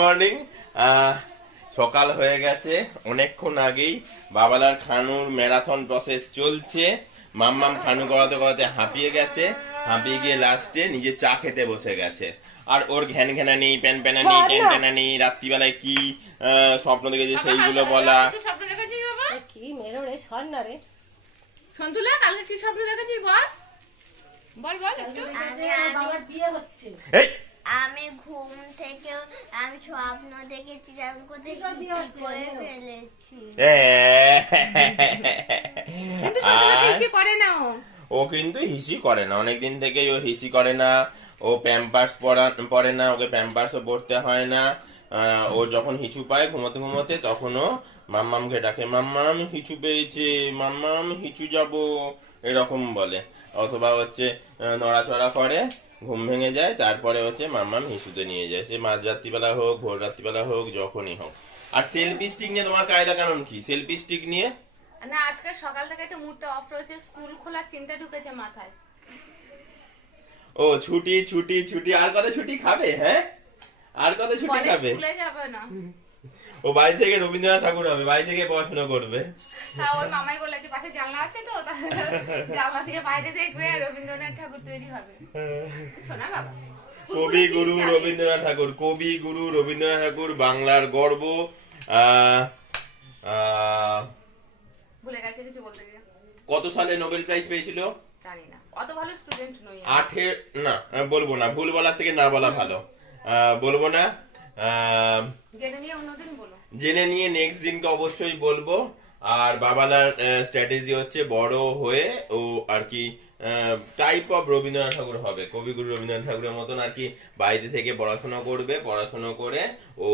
Morning. সকাল হয়ে গেছে অনেকক্ষণ আগেই। বাবালার খানুর ম্যারাথন প্রসেস চলছে। মাম্মাম খানু করাতে করাতে হাঁপিয়ে গেছে, হাঁপিয়ে গিয়ে লাস্টে নিজে চা খেতে বসে গেছে। আর ওর ঘ্যান ঘ্যানানি, প্যান প্যানানি, ট্যান ট্যানানি, রাত্রিবেলায় কি স্বপ্ন দেখেছে সেইগুলো বলা। কি মেরো রে সন্না রে সন্তুলা, কালকে কি স্বপ্ন দেখেছিস বল বল বল একটু। বাবার বিয়ে হচ্ছে। এই আমি ঘুম থেকে আমি স্বপ্ন দেখেছি আমি কোথায় করে ফেলেছি। কিন্তু সন্তুলা বেশি করে না ও কিন্তু হিসি করে না, অনেকদিন থেকেই ও হিসি করে না। ও প্যাম্পার্স পরে না, ওকে প্যাম্পার্সও পরতে হয় না। ও যখন হিচু পায় ঘুমোতে ঘুমোতে তখন ও মাম্মামকে ডাকে, মাম্মাম হিচু পেয়েছে, মাম্মাম হিচু যাব, এরকম বলে। অথবা হচ্ছে নড়াচড়া করে, ঘুম ভেঙে যায়, তারপরে হচ্ছে মাম্মাম হিসুতে নিয়ে যায়। সে মাঝ রাত্রিবেলা হোক, ভোর রাত্রিবেলা হোক, যখনই হোক। আর সেলফি স্টিক নিয়ে তোমার কায়দা কানুন কি? সেলফি স্টিক নিয়ে না, আজকে সকাল থেকে একটু মুডটা অফ রয়েছে, স্কুল খোলার চিন্তা ঢুকেছে মাথায়। ও ছুটি ছুটি ছুটি, আর কত ছুটি খাবে? হ্যাঁ, আর কত ছুটি খাবে? স্কুলে যাবে না, ও বাড়ি থেকে রবীন্দ্রনাথ ঠাকুর হবে, বাড়ি থেকে পড়াশোনা করবে। তা ওর মামাই বলেছে পাশে জানলা আছে তো, জানলা থেকে বাইরে দেখবে রবীন্দ্রনাথ ঠাকুর তৈরি হবে। শোনা বাবা, কবি গুরু রবীন্দ্রনাথ ঠাকুর, কবি গুরু রবীন্দ্রনাথ ঠাকুর বাংলার গর্ব। ভুলে গেছে কিছু বলতে গিয়ে। কত সালে নোবেল প্রাইজ পেয়েছিল? জানি না, অত ভালো স্টুডেন্ট নই। না বলবো না, ভুল বলার থেকে না বলা ভালো। বলবো না, জেনে নিয়ে অন্যদিন বলো। জেনে নিয়ে নেক্সট দিনকে অবশ্যই বলবো। আর বাবালার স্ট্র্যাটেজি হচ্ছে বড় হয়ে ও আর কি টাইপ অফ রবীন্দ্রনাথ ঠাকুর হবে, কবিগুরু রবীন্দ্রনাথ ঠাকুরের মতন আর কি। বাড়িতে থেকে পড়াশোনা করবে, পড়াশোনা করে ও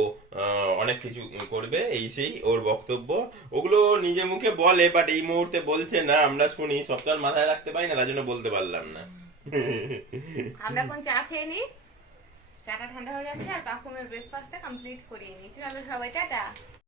অনেক কিছু করবে, এই সেই ওর বক্তব্য। ওগুলো নিজে মুখে বলে, বাট এই মুহূর্তে বলছে না, আমরা শুনি। সপ্তাহ মাথায় রাখতে পারি না, তার জন্য বলতে পারলাম না। আমরা এখন চা খেয়ে নিই, চাটা ঠান্ডা হয়ে যাচ্ছে, আর পাকুমের ব্রেকফাস্টটা কমপ্লিট করিয়ে নিই। চলো সবাই টাটা।